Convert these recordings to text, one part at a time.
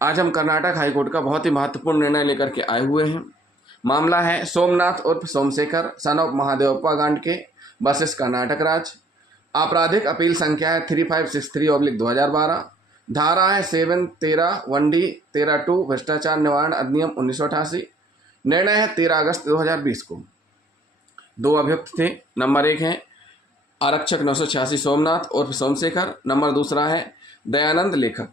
आज हम कर्नाटक हाईकोर्ट का बहुत ही महत्वपूर्ण निर्णय लेकर के आए हुए हैं। मामला है सोमनाथ उर्फ Somshekhar son of Mahadevappa Gandke versus Karnataka राज्य। आपराधिक अपील संख्या है 3563/2012। धारा है 7(13) 1D 13(2) भ्रष्टाचार निवारण अधिनियम 1988। निर्णय है 13 अगस्त 2020 को। दो अभियुक्त थे। नंबर 1 है आरक्षक 986 सोमनाथ उर्फ सोमशेखर। नंबर दूसरा है दयानंद लेखक।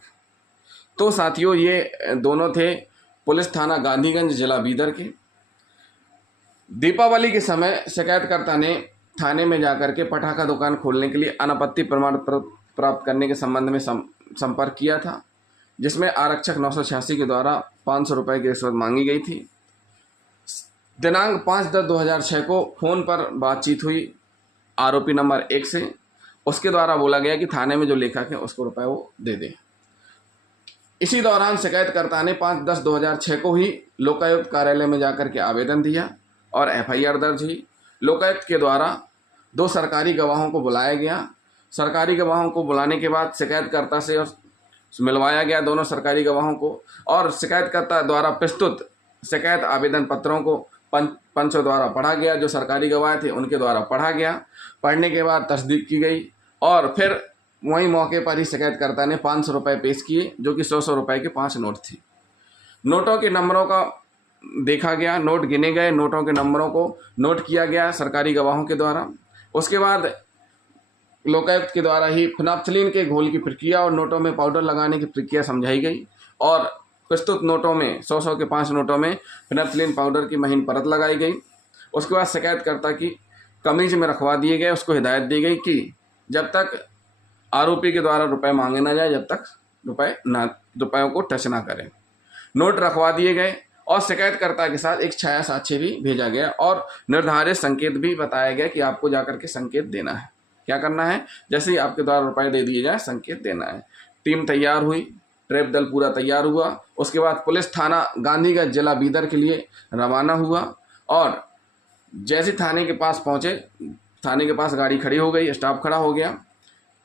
तो साथियों, ये दोनों थे पुलिस थाना गांधीगंज जिला बीदर के। दीपावली के समय शिकायतकर्ता ने थाने में जाकर के पटाखा दुकान खोलने के लिए अनापत्ति प्रमाण प्राप्त करने के संबंध में संपर्क किया था, जिसमें आरक्षक 986 के द्वारा 500 रुपये की रिश्वत मांगी गई थी। दिनांक 5/10/2006 को फोन पर बातचीत हुई आरोपी नंबर 1 से। उसके द्वारा बोला गया कि थाने में जो लेखक है उसको रुपए वो दे दे। इसी दौरान शिकायतकर्ता ने 5/10/2006 को ही लोकायुक्त कार्यालय में जाकर के आवेदन दिया और FIR दर्ज हुई। लोकायुक्त के द्वारा 2 सरकारी गवाहों को बुलाया गया। सरकारी गवाहों को बुलाने के बाद शिकायतकर्ता से मिलवाया गया दोनों सरकारी गवाहों को, और शिकायतकर्ता द्वारा प्रस्तुत शिकायत आवेदन पत्रों को पंचों द्वारा पढ़ा गया। जो सरकारी गवाह थे उनके द्वारा पढ़ा गया। पढ़ने के बाद तस्दीक की गई और फिर वहीं मौके पर ही शिकायतकर्ता ने 500 रुपये पेश किए, जो कि 100 रुपये के 5 नोट थे। नोटों के नंबरों का देखा गया, नोट गिने गए, नोटों के नंबरों को नोट किया गया सरकारी गवाहों के द्वारा। उसके बाद लोकायुक्त के द्वारा ही फिनाप्थलीन के घोल की प्रक्रिया और नोटों में पाउडर लगाने की प्रक्रिया समझाई गई और प्रस्तुत नोटों में 100 के 5 नोटों में फिनाप्थलीन पाउडर की महीन परत लगाई गई। उसके बाद शिकायतकर्ता की कमीज में रखवा दिए गए। उसको हिदायत दी गई कि जब तक आरोपी के द्वारा रुपए मांगे ना जाए, जब तक रुपयों को टच ना करें। नोट रखवा दिए गए और शिकायतकर्ता के साथ एक छाया साक्ष्य भी भेजा गया और निर्धारित संकेत भी बताया गया कि आपको जाकर के संकेत देना है। क्या करना है? जैसे ही आपके द्वारा रुपए दे दिए जाए संकेत देना है। टीम तैयार हुई, ट्रैप दल पूरा तैयार हुआ। उसके बाद पुलिस थाना गांधीगंज जिला बीदर के लिए रवाना हुआ और जैसे थाने के पास पहुंचे, थाने के पास गाड़ी खड़ी हो गई, स्टाफ खड़ा हो गया।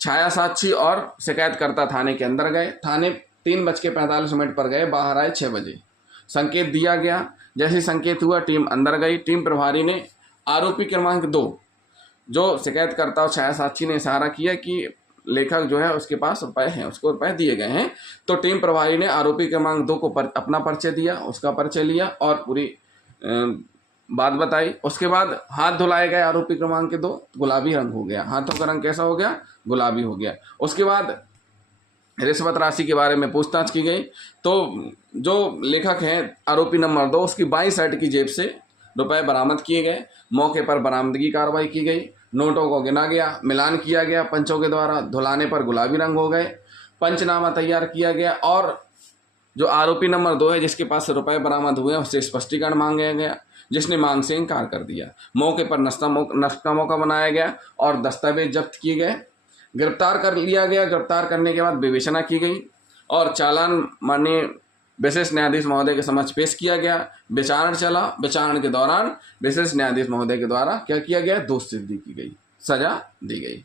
छाया साक्षी और शिकायतकर्ता थाने के अंदर गए। थाने 3:45 पर गए, बाहर आए 6 बजे। संकेत दिया गया। जैसे संकेत हुआ टीम अंदर गई। टीम प्रभारी ने आरोपी क्रमांक 2, जो शिकायतकर्ता और छाया साक्षी ने इशारा किया कि लेखक जो है उसके पास रुपए हैं, उसको रुपए दिए गए हैं, तो टीम प्रभारी ने आरोपी क्रमांक 2 को अपना परिचय दिया, उसका परिचय लिया और पूरी बात बताई। उसके बाद हाथ धुलाए गए आरोपी क्रमांक 2, गुलाबी रंग हो गया। हाथों का रंग कैसा हो गया? गुलाबी हो गया। उसके बाद रिश्वत राशि के बारे में पूछताछ की गई। तो जो लेखक है आरोपी नंबर 2, उसकी बाईं शर्ट की जेब से रुपए बरामद किए गए। मौके पर बरामदगी कार्रवाई की गई। नोटों को गिना गया, मिलान किया गया पंचों के द्वारा। धुलाने पर गुलाबी रंग हो गए। पंचनामा तैयार किया गया और जो आरोपी नंबर 2 है, जिसके पास रुपए बरामद हुए, उससे स्पष्टीकरण मांगा गया, जिसने मांग से इनकार कर दिया। मौके पर नष्ट मौका बनाया गया और दस्तावेज जब्त किए गए। गिरफ्तार कर लिया गया। गिरफ्तार करने के बाद विवेचना की गई और चालान माननीय विशेष न्यायाधीश महोदय के समक्ष पेश किया गया। विचारण चला। विचारण के दौरान विशेष न्यायाधीश महोदय के द्वारा क्या किया गया? दोष सिद्धि की गई, सजा दी गई।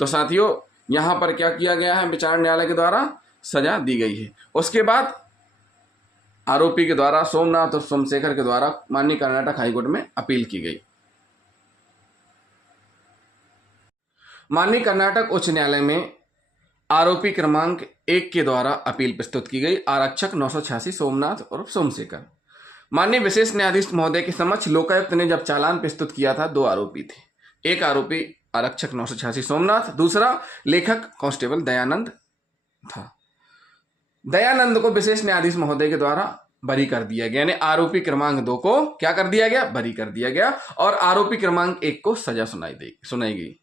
तो साथियों, यहाँ पर क्या किया गया है? विचारण न्यायालय के द्वारा सजा दी गई है। उसके बाद आरोपी के द्वारा सोमनाथ और सोमशेखर के द्वारा माननीय कर्नाटक हाईकोर्ट में अपील की गई। माननीय कर्नाटक उच्च न्यायालय में आरोपी क्रमांक 1 के द्वारा अपील प्रस्तुत की गई। आरक्षक 986 सोमनाथ और सोमशेखर। माननीय विशेष न्यायाधीश महोदय के समक्ष लोकायुक्त ने जब चालान प्रस्तुत किया था, 2 आरोपी थे। एक आरोपी आरक्षक 986 सोमनाथ, दूसरा लेखक कांस्टेबल दयानंद था। दयानंद को विशेष न्यायाधीश महोदय के द्वारा बरी कर दिया गया, यानी आरोपी क्रमांक 2 को क्या कर दिया गया? बरी कर दिया गया और आरोपी क्रमांक 1 को सजा सुनाई गई।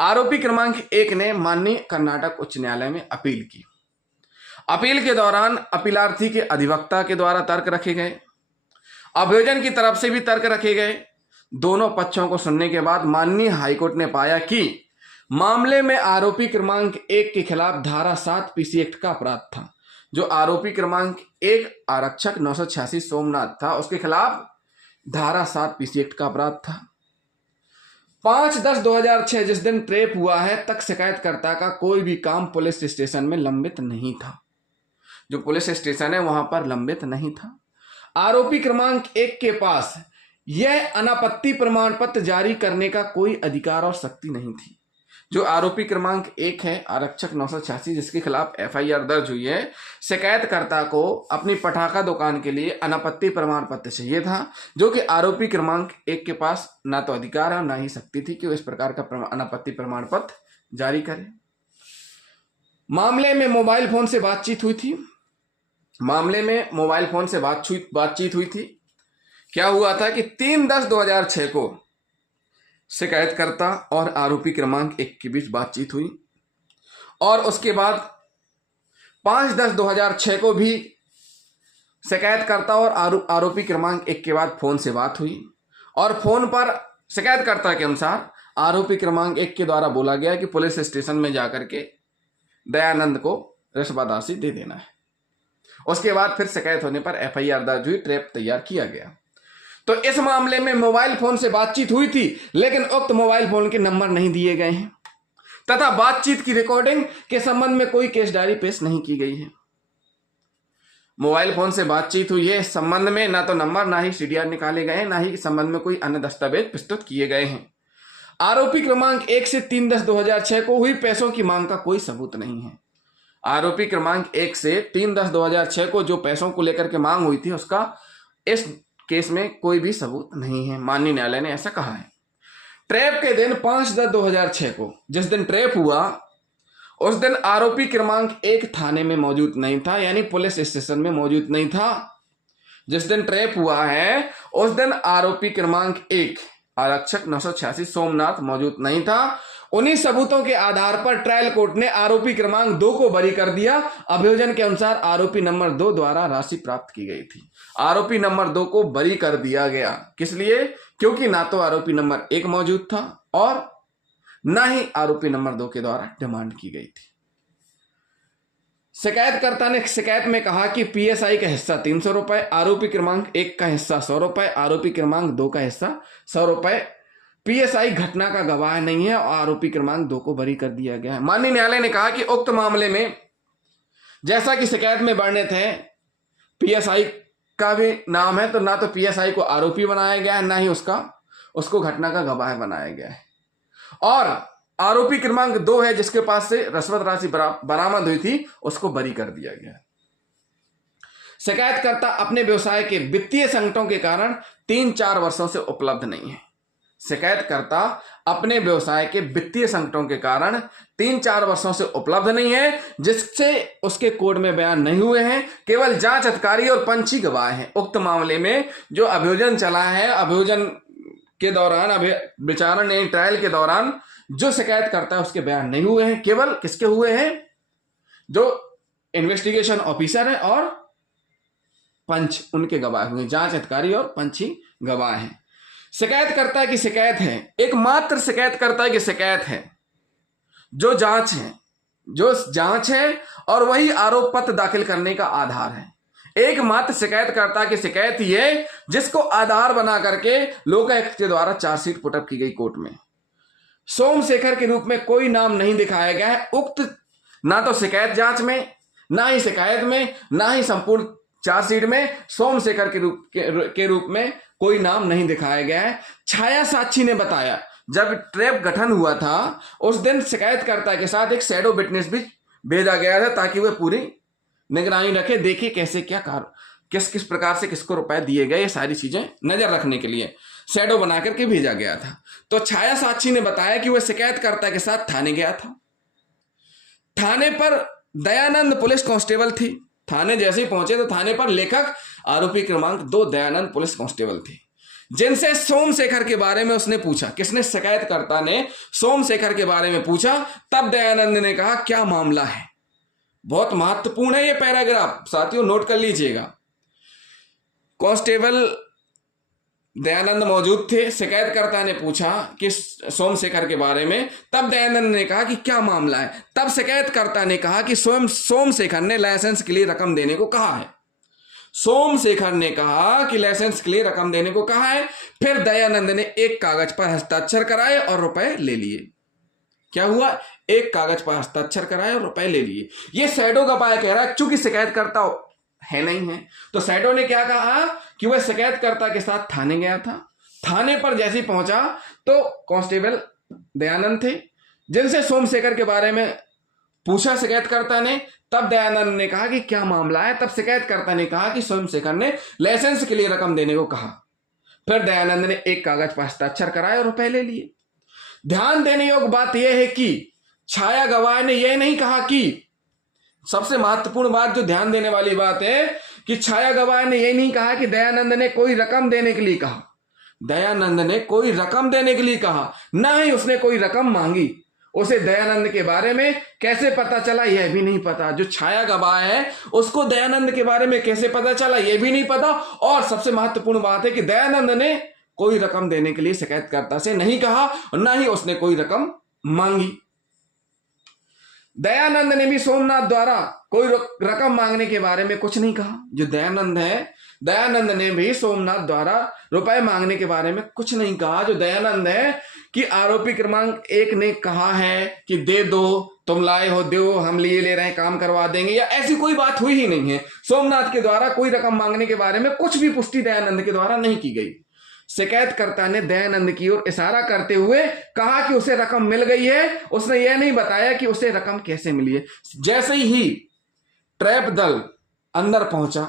आरोपी क्रमांक 1 ने माननीय कर्नाटक उच्च न्यायालय में अपील की। अपील के दौरान अपीलार्थी के अधिवक्ता के द्वारा तर्क रखे गए, अभियोजन की तरफ से भी तर्क रखे गए। दोनों पक्षों को सुनने के बाद माननीय हाईकोर्ट ने पाया कि मामले में आरोपी क्रमांक 1 के खिलाफ धारा 7 PC एक्ट का अपराध था। जो आरोपी क्रमांक 1 आरक्षक 986 सोमनाथ था, उसके खिलाफ धारा 7 PC एक्ट का अपराध था। 5/10/2006 जिस दिन ट्रेप हुआ है, तक शिकायतकर्ता का कोई भी काम पुलिस स्टेशन में लंबित नहीं था। जो पुलिस स्टेशन है वहां पर लंबित नहीं था। आरोपी क्रमांक 1 के पास यह अनापत्ति प्रमाण पत्र जारी करने का कोई अधिकार और शक्ति नहीं थी। जो आरोपी क्रमांक 1 है आरक्षक 986, जिसके खिलाफ एफआईआर दर्ज हुई है, शिकायतकर्ता को अपनी पटाखा दुकान के लिए अनापत्ति प्रमाण पत्र चाहिए था, जो कि आरोपी क्रमांक 1 के पास ना तो अधिकार है ना ही शक्ति थी कि वो इस प्रकार का अनापत्ति प्रमाण पत्र जारी करे। मामले में मोबाइल फोन से बातचीत हुई थी। मामले में मोबाइल फोन से बातचीत हुई थी। क्या हुआ था कि 3/10/2006 को शिकायतकर्ता और आरोपी क्रमांक 1 के बीच बातचीत हुई और उसके बाद 5/10/2006 को भी शिकायतकर्ता और आरोपी क्रमांक 1 के बाद फोन से बात हुई और फोन पर शिकायतकर्ता के अनुसार आरोपी क्रमांक 1 के द्वारा बोला गया कि पुलिस स्टेशन में जाकर के दयानंद को रिश्वत दे देना है। उसके बाद फिर शिकायत होने पर एफआईआर दर्ज हुई, ट्रैप तैयार किया गया। तो इस मामले में मोबाइल फोन से बातचीत हुई थी, लेकिन उक्त मोबाइल फोन के नंबर नहीं दिए गए हैं तथा बातचीत की रिकॉर्डिंग के संबंध में कोई केस डायरी पेश नहीं की गई है। मोबाइल फोन से बातचीत हुई है, इस संबंध में ना तो नंबर, ना ही सीडीआर निकाले गए हैं, ना ही इस संबंध में कोई अन्य दस्तावेज प्रस्तुत किए गए हैं। आरोपी क्रमांक 1 से 3/10/2006 को हुई पैसों की मांग का कोई सबूत नहीं है। आरोपी क्रमांक 1 से 3/10/2006 को जो पैसों को लेकर के मांग हुई थी, उसका इस केस में कोई भी सबूत नहीं है। माननीय न्यायालय ने ऐसा कहा है। ट्रैप के दिन 5/10/2006 को, जिस दिन ट्रैप हुआ उस दिन आरोपी क्रमांक 1 थाने में मौजूद नहीं था, यानी पुलिस स्टेशन में मौजूद नहीं था। जिस दिन ट्रैप हुआ है उस दिन आरोपी क्रमांक 1 आरक्षक 986 सोमनाथ मौजूद नहीं था। उन्हीं सबूतों के आधार पर ट्रायल कोर्ट ने आरोपी क्रमांक 2 को बरी कर दिया। अभियोजन के अनुसार आरोपी नंबर 2 द्वारा राशि प्राप्त की गई थी। आरोपी नंबर 2 को बरी कर दिया गया। किस लिए? क्योंकि ना तो आरोपी नंबर 1 मौजूद था और ना ही आरोपी नंबर 2 के द्वारा डिमांड की गई थी। शिकायतकर्ता ने शिकायत में कहा कि पीएसआई का हिस्सा 300 रुपए, आरोपी क्रमांक 1 का हिस्सा 100 रुपए, आरोपी क्रमांक 2 का हिस्सा 100 रुपए। पीएसआई घटना का गवाह नहीं है और आरोपी क्रमांक 2 को बरी कर दिया गया है। माननीय न्यायालय ने कहा कि उक्त मामले में जैसा कि शिकायत में वर्णित है, पीएसआई का भी नाम है, तो ना तो पीएसआई को आरोपी बनाया गया है, ना ही उसको घटना का गवाह बनाया गया है। और आरोपी क्रमांक 2 है, जिसके पास से रिश्वत राशि बरामद हुई थी, उसको बरी कर दिया गया। शिकायतकर्ता अपने व्यवसाय के वित्तीय संकटों के कारण 3-4 वर्षों से उपलब्ध नहीं है। शिकायतकर्ता अपने व्यवसाय के वित्तीय संकटों के कारण 3-4 वर्षों से उपलब्ध नहीं है, जिससे उसके कोर्ट में बयान नहीं हुए हैं। केवल जांच अधिकारी और पंछी गवाह हैं। उक्त मामले में जो अभियोजन चला है, अभियोजन के दौरान, विचारण यानी ट्रायल के दौरान जो शिकायत करता है उसके बयान नहीं हुए हैं। केवल किसके हुए हैं? जो इन्वेस्टिगेशन ऑफिसर है और पंच, उनके गवाह हुए। जांच अधिकारी और पंछी गवाह हैं। शिकायतकर्ता की शिकायत है, एकमात्र शिकायतकर्ता की शिकायत है जो जांच है और वही आरोप पत्र दाखिल करने का आधार है। एकमात्र शिकायतकर्ता की शिकायत ही है जिसको आधार बना करके लोकायुक्त के द्वारा चार्जशीट पुटअप की गई कोर्ट में। सोमशेखर के रूप में कोई नाम नहीं दिखाया गया है। उक्त ना तो शिकायत जांच में, ना ही शिकायत में, ना ही संपूर्ण चार्जशीट में सोमशेखर के रूप में कोई नाम नहीं दिखाया गया है। छाया साक्षी ने बताया, जब ट्रैप गठन हुआ था उस दिन शिकायतकर्ता के साथ एक शैडो विटनेस भी भेजा गया था, ताकि वह पूरी निगरानी रखे, देखे कैसे क्या किस प्रकार से किसको रुपए दिए गए, ये सारी चीजें नजर रखने के लिए शैडो बना करके भेजा गया था। तो छाया साक्षी ने बताया कि वह शिकायतकर्ता के साथ थाने गया था। थाने पर दयानंद पुलिस कांस्टेबल थी। थाने जैसे ही पहुंचे तो थाने पर लेखक आरोपी क्रमांक 2 दयानंद पुलिस कांस्टेबल थे, जिनसे सोमशेखर के बारे में उसने पूछा। किसने? शिकायतकर्ता ने सोमशेखर के बारे में पूछा। तब दयानंद ने कहा, क्या मामला है? बहुत महत्वपूर्ण है ये पैराग्राफ, साथियों नोट कर लीजिएगा। कांस्टेबल दयानंद मौजूद थे। शिकायतकर्ता ने पूछा कि सोमशेखर के बारे में। तब दयानंद ने कहा कि क्या मामला है? तब शिकायतकर्ता ने कहा कि सोमशेखर ने लाइसेंस के लिए रकम देने को कहा है। सोमशेखर ने कहा कि लाइसेंस के लिए रकम देने को कहा है। फिर दयानंद ने एक कागज पर हस्ताक्षर कराए और रुपए ले लिए। क्या हुआ, एक कागज पर हस्ताक्षर कराए और रुपए ले लिए। ये शैडो गवाह कह रहा है, चूंकि शिकायतकर्ता है नहीं है, तो शैडो ने क्या कहा कि वह शिकायतकर्ता के साथ थाने गया था। थाने पर जैसे ही पहुंचा तो कांस्टेबल दयानंद थे, जिनसे सोमशेखर के बारे में पूछा शिकायतकर्ता ने। तब दयानंद ने कहा कि क्या मामला है। तब शिकायतकर्ता ने कहा कि सोमशेखर ने लाइसेंस के लिए रकम देने को कहा। फिर दयानंद ने एक कागज पर हस्ताक्षर कराए और रुपए ले लिए। ध्यान देने योग्य बात यह है कि छाया गवाह ने यह नहीं कहा कि, सबसे महत्वपूर्ण बात जो ध्यान देने वाली बात है कि छाया गवाह ने यह नहीं कहा कि दयानंद ने कोई रकम देने के लिए कहा। दयानंद ने कोई रकम देने के लिए कहा, ना ही उसने कोई रकम मांगी। उसे दयानंद के बारे में कैसे पता चला यह भी नहीं पता। जो छाया गवाह है उसको दयानंद के बारे में कैसे पता चला यह भी नहीं पता। और सबसे महत्वपूर्ण बात है कि दयानंद ने कोई रकम देने के लिए शिकायतकर्ता से नहीं कहा और ना ही उसने कोई रकम मांगी। दयानंद ने भी सोमनाथ द्वारा कोई रकम मांगने के बारे में कुछ नहीं कहा। जो दयानंद है, दयानंद ने भी सोमनाथ द्वारा रुपए मांगने के बारे में कुछ नहीं कहा। जो दयानंद है कि आरोपी क्रमांक 1 ने कहा है कि दे दो, तुम लाए हो, दो, हम लिए ले रहे हैं, काम करवा देंगे, या ऐसी कोई बात हुई ही नहीं है। सोमनाथ के द्वारा कोई रकम मांगने के बारे में कुछ भी पुष्टि दयानंद के द्वारा नहीं की गई। शिकायतकर्ता ने दयानंद की ओर इशारा करते हुए कहा कि उसे रकम मिल गई है। उसने यह नहीं बताया कि उसे रकम कैसे मिली है। जैसे ही ट्रैप दल अंदर पहुंचा,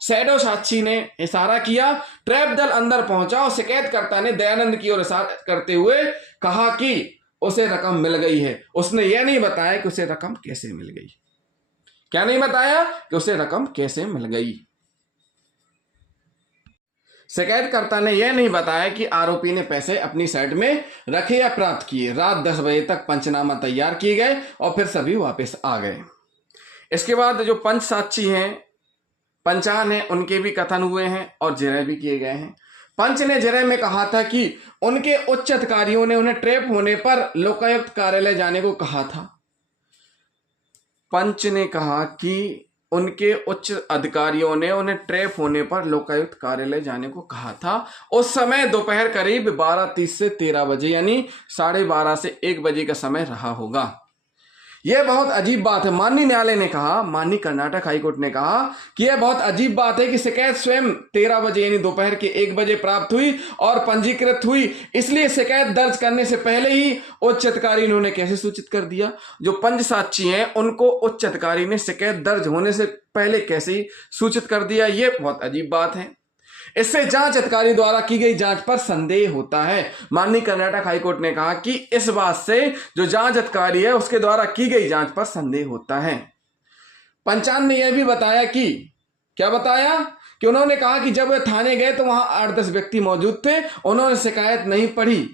शैडो साक्षी ने इशारा किया, ट्रैप दल अंदर पहुंचा और शिकायतकर्ता ने दयानंद की ओर इशारा करते हुए कहा कि उसे रकम मिल गई है। उसने यह नहीं बताया कि उसे रकम कैसे मिल गई। क्या नहीं बताया कि उसे रकम कैसे मिल गई। शिकायतकर्ता ने यह नहीं बताया कि आरोपी ने पैसे अपनी साइड में रखे या प्राप्त किए। रात 10 बजे तक पंचनामा तैयार किए गए और फिर सभी वापस आ गए। इसके बाद जो पंच साक्षी हैं, पंचान हैं, उनके भी कथन हुए हैं और जिरह भी किए गए हैं। पंच ने जिरह में कहा था कि उनके उच्च अधिकारियों ने उन्हें ट्रैप होने पर लोकायुक्त कार्यालय जाने को कहा था। पंच ने कहा कि उनके उच्च अधिकारियों ने उन्हें ट्रैप होने पर लोकायुक्त कार्यालय जाने को कहा था। उस समय दोपहर करीब 12:30 से 13 बजे, यानी 12:30 से 1 बजे का समय रहा होगा। यह बहुत अजीब बात है। माननीय न्यायालय ने कहा, माननीय कर्नाटक हाईकोर्ट ने कहा कि यह बहुत अजीब बात है कि शिकायत स्वयं 13 बजे यानी दोपहर के 1 बजे प्राप्त हुई और पंजीकृत हुई। इसलिए शिकायत दर्ज करने से पहले ही उच्च अधिकारी ने उन्हें कैसे सूचित कर दिया। जो पंच साक्षी हैं उनको उच्च अधिकारी ने शिकायत दर्ज होने से पहले कैसे सूचित कर दिया, यह बहुत अजीब बात है। इससे जांच अधिकारी द्वारा की गई जांच पर संदेह होता है। माननीय कर्नाटक हाईकोर्ट ने कहा कि इस बात से जो जांच अधिकारी है उसके द्वारा की गई जांच पर संदेह होता है। पंचान ने यह भी बताया कि, क्या बताया कि उन्होंने कहा कि जब वे थाने गए तो वहां 8-10 व्यक्ति मौजूद थे। उन्होंने शिकायत नहीं पढ़ी,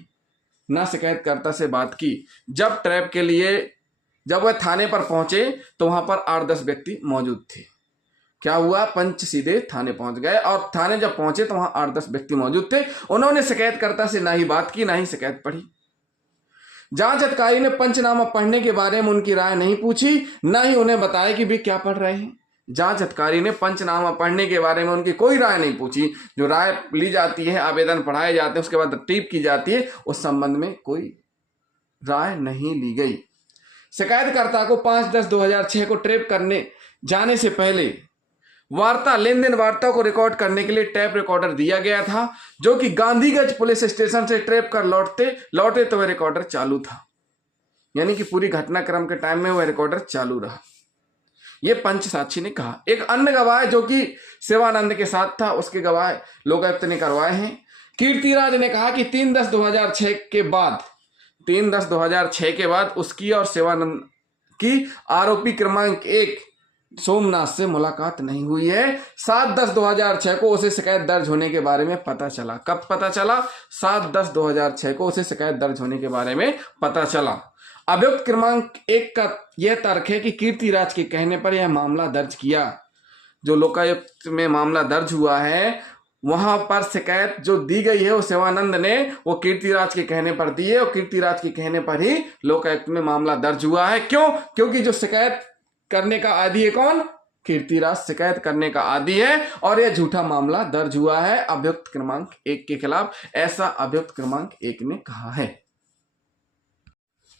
ना शिकायतकर्ता से बात की। जब ट्रैप के लिए जब वह थाने पर पहुंचे तो वहां पर 8-10 व्यक्ति मौजूद थे। क्या हुआ, पंच सीधे थाने पहुंच गए और थाने जब पहुंचे तो वहां 8-10 व्यक्ति मौजूद थे। उन्होंने शिकायतकर्ता से ना ही बात की, ना ही शिकायत पढ़ी। जांच अधिकारी ने पंचनामा पढ़ने के बारे में उनकी राय नहीं पूछी, ना ही उन्हें बताया कि वे क्या पढ़ रहे हैं। जांच अधिकारी ने पंचनामा पढ़ने के बारे में उनकी कोई राय नहीं पूछी। जो राय ली जाती है, आवेदन पढ़ाए जाते हैं, उसके बाद टीप की जाती है, उस संबंध में कोई राय नहीं ली गई। शिकायतकर्ता को 5/10/2006 को ट्रैप करने जाने से पहले वार्ता, लेन देन वार्ता को रिकॉर्ड करने के लिए टेप रिकॉर्डर दिया गया था, जो कि गांधीगंज पुलिस स्टेशन से ट्रैप कर लौटे तो वह रिकॉर्डर चालू था। यानी कि पूरी घटनाक्रम के टाइम में वह रिकॉर्डर चालू रहा। यह पंच साक्षी ने कहा। एक अन्य गवाह जो कि शिवानंद के साथ था, उसके गवाह लोकायुक्त ने करवाए हैं। कीर्तिराज ने कहा कि 3/10/2006 के बाद 3/10/2006 के बाद उसकी और शिवानंद की आरोपी क्रमांक 1 सोमनाथ से मुलाकात नहीं हुई है। 7/10/2006 को उसे शिकायत दर्ज होने के बारे में पता चला। कब पता चला? 7/10/2006 को उसे शिकायत दर्ज होने के बारे में पता चला। अभियुक्त क्रमांक 1 का यह तर्क है कि कीर्तिराज के कहने पर यह मामला दर्ज किया। जो लोकायुक्त में मामला दर्ज हुआ है वहां पर शिकायत जो दी गई है वो शिवानंद ने वो कीर्तिराज के कहने पर दी है और कीर्तिराज के कहने पर ही लोकायुक्त में मामला दर्ज हुआ है। क्यों? क्योंकि जो शिकायत करने का आदी है कौन? कीर्तिराज शिकायत करने का आदी है और यह झूठा मामला दर्ज हुआ है अभियुक्त क्रमांक 1 के खिलाफ, ऐसा अभियुक्त क्रमांक 1 ने कहा है।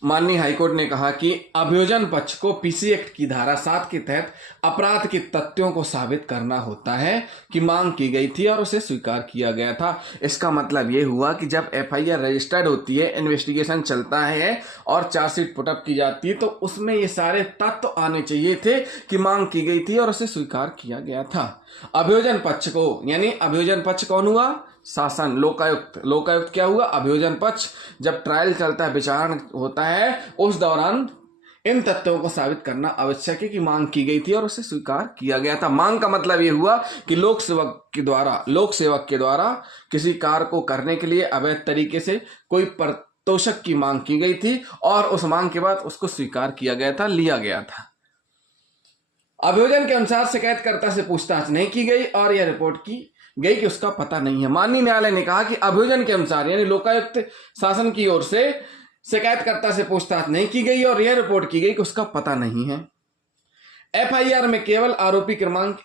माननीय हाईकोर्ट ने कहा कि अभियोजन पक्ष को पीसी एक्ट की धारा 7 के तहत अपराध के तथ्यों को साबित करना होता है कि मांग की गई थी और उसे स्वीकार किया गया था। इसका मतलब ये हुआ कि जब एफआईआर रजिस्टर्ड होती है, इन्वेस्टिगेशन चलता है और चार्जशीट पुटअप की जाती है, तो उसमें ये सारे तथ्य आने चाहिए थे कि मांग की गई थी और उसे स्वीकार किया गया था। अभियोजन पक्ष को, यानी अभियोजन पक्ष कौन हुआ? शासन, लोकायुक्त। लोकायुक्त क्या हुआ? अभियोजन पक्ष। जब ट्रायल चलता है, विचारण होता है, उस दौरान इन तथ्यों को साबित करना आवश्यक है कि मांग की गई थी और उसे स्वीकार किया गया था। मांग का मतलब यह हुआ कि लोक सेवक के द्वारा किसी कार्य को करने के लिए अवैध तरीके से कोई पारितोषिक की मांग की गई थी और उस मांग के बाद उसको स्वीकार किया गया था, लिया गया था। अभियोजन के अनुसार शिकायतकर्ता से पूछताछ नहीं की गई और यह रिपोर्ट की गई कि उसका पता नहीं है। माननीय न्यायालय ने कहा कि अभियोजन के अनुसार, यानी लोकायुक्त शासन की ओर से शिकायतकर्ता से पूछताछ नहीं की गई और यह रिपोर्ट की गई कि उसका पता नहीं है। एफआईआर में केवल आरोपी क्रमांक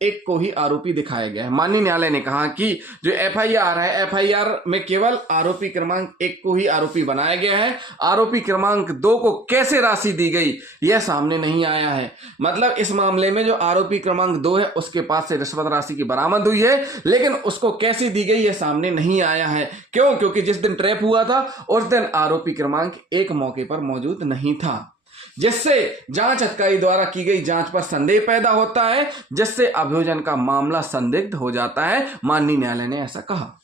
1 को ही आरोपी दिखाया गया है। माननीय न्यायालय ने कहा कि जो एफआईआर है, एफआईआर में केवल आरोपी क्रमांक 1 को ही आरोपी बनाया गया है। आरोपी क्रमांक 2 को कैसे राशि दी गई यह सामने नहीं आया है। मतलब इस मामले में जो आरोपी क्रमांक 2 है उसके पास से रिश्वत राशि की बरामद हुई है, लेकिन उसको कैसे दी गई यह सामने नहीं आया है। क्यों? क्योंकि जिस दिन ट्रैप हुआ था उस दिन आरोपी क्रमांक 1 मौके पर मौजूद नहीं था, जिससे जांच अधिकारी द्वारा की गई जांच पर संदेह पैदा होता है, जिससे अभियोजन का मामला संदिग्ध हो जाता है। माननीय न्यायालय ने ऐसा कहा।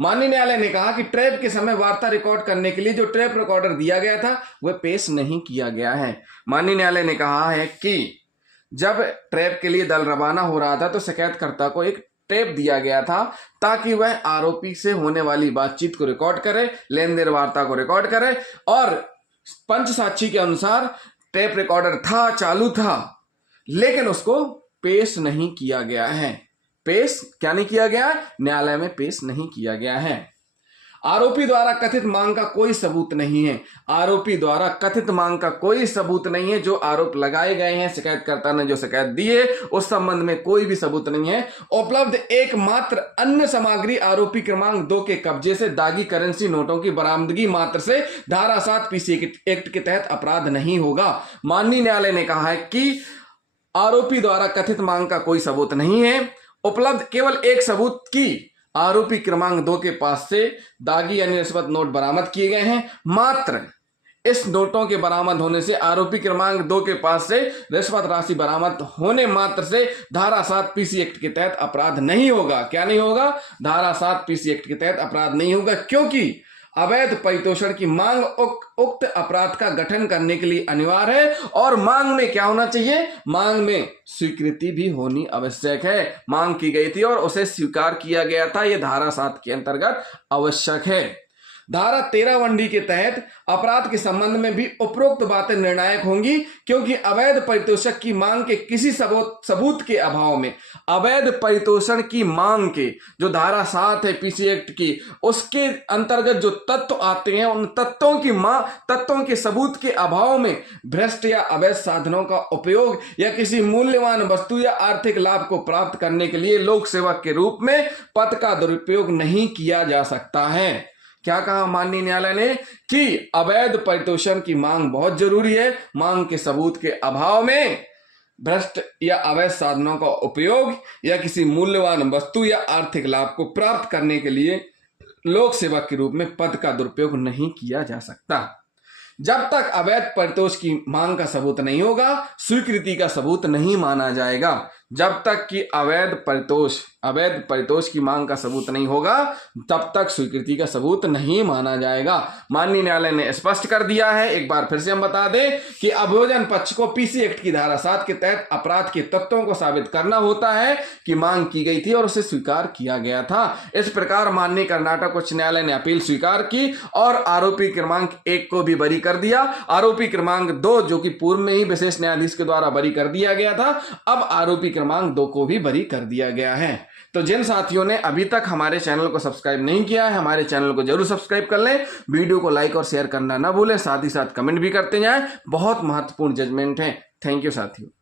माननीय न्यायालय ने कहा कि ट्रैप के समय वार्ता रिकॉर्ड करने के लिए जो ट्रैप रिकॉर्डर दिया गया था वह पेश नहीं किया गया है। माननीय न्यायालय ने कहा है कि जब ट्रैप के लिए दल रवाना हो रहा था तो शिकायतकर्ता को एक टेप दिया गया था ताकि वह आरोपी से होने वाली बातचीत को रिकॉर्ड करे, लेन देन वार्ता को रिकॉर्ड करे, और पंच साक्षी के अनुसार टेप रिकॉर्डर था, चालू था, लेकिन उसको पेश नहीं किया गया है। पेश क्या नहीं किया गया? न्यायालय में पेश नहीं किया गया है। आरोपी द्वारा कथित मांग का कोई सबूत नहीं है। आरोपी द्वारा कथित मांग का कोई सबूत नहीं है। जो आरोप लगाए गए हैं, शिकायतकर्ता ने जो शिकायत दी है, उस संबंध में कोई भी सबूत नहीं है। उपलब्ध एकमात्र अन्य सामग्री आरोपी क्रमांक 2 के कब्जे से दागी करेंसी नोटों की बरामदगी मात्र से धारा 7 पीसी एक्ट के तहत अपराध नहीं होगा। माननीय न्यायालय ने कहा है कि आरोपी द्वारा कथित मांग का कोई सबूत नहीं है। उपलब्ध केवल एक सबूत की आरोपी क्रमांक 2 के पास से दागी यानी रिश्वत नोट बरामद किए गए हैं। मात्र इस नोटों के बरामद होने से, आरोपी क्रमांक 2 के पास से रिश्वत राशि बरामद होने मात्र से धारा 7 पीसी एक्ट के तहत अपराध नहीं होगा। क्या नहीं होगा? धारा 7 पीसी एक्ट के तहत अपराध नहीं होगा, क्योंकि अवैध परितोषण की मांग उक्त अपराध का गठन करने के लिए अनिवार्य है। और मांग में क्या होना चाहिए? मांग में स्वीकृति भी होनी आवश्यक है। मांग की गई थी और उसे स्वीकार किया गया था, यह धारा 7 के अंतर्गत आवश्यक है। धारा 13(1)D के तहत अपराध के संबंध में भी उपरोक्त बातें निर्णायक होंगी, क्योंकि अवैध परितोषक की मांग के किसी सबूत के अभाव में, अवैध परितोषण की मांग के जो धारा 7 है पीसी एक्ट की, उसके अंतर्गत जो तत्व आते हैं, उन तत्वों के सबूत के अभाव में भ्रष्ट या अवैध साधनों का उपयोग या किसी मूल्यवान वस्तु या आर्थिक लाभ को प्राप्त करने के लिए लोक सेवक के रूप में पद का दुरुपयोग नहीं किया जा सकता है। क्या कहा माननीय न्यायालय ने? कि अवैध परितोषण की मांग बहुत जरूरी है। मांग के सबूत के अभाव में भ्रष्ट या अवैध साधनों का उपयोग या किसी मूल्यवान वस्तु या आर्थिक लाभ को प्राप्त करने के लिए लोक सेवक के रूप में पद का दुरुपयोग नहीं किया जा सकता। जब तक अवैध परितोष की मांग का सबूत नहीं होगा, स्वीकृति का सबूत नहीं माना जाएगा। जब तक कि अवैध परितोष की मांग का सबूत नहीं होगा, तब तक स्वीकृति का सबूत नहीं माना जाएगा। माननीय न्यायालय ने स्पष्ट कर दिया है। एक बार फिर से हम बता दें कि अभियोजन पक्ष को पीसी एक्ट की धारा 7 के तहत अपराध के तत्वों को साबित करना होता है कि मांग की गई थी और उसे स्वीकार किया गया था। इस प्रकार माननीय कर्नाटक उच्च न्यायालय ने अपील स्वीकार की और आरोपी क्रमांक 1 को भी बरी कर दिया। आरोपी क्रमांक 2 जो कि पूर्व में ही विशेष न्यायाधीश के द्वारा बरी कर दिया गया था, अब आरोपी क्रमांक 2 को भी बरी कर दिया गया है। तो जिन साथियों ने अभी तक हमारे चैनल को सब्सक्राइब नहीं किया है, हमारे चैनल को जरूर सब्सक्राइब कर लें। वीडियो को लाइक और शेयर करना ना भूलें, साथ ही साथ कमेंट भी करते जाएं। बहुत महत्वपूर्ण जजमेंट है। थैंक यू साथियों।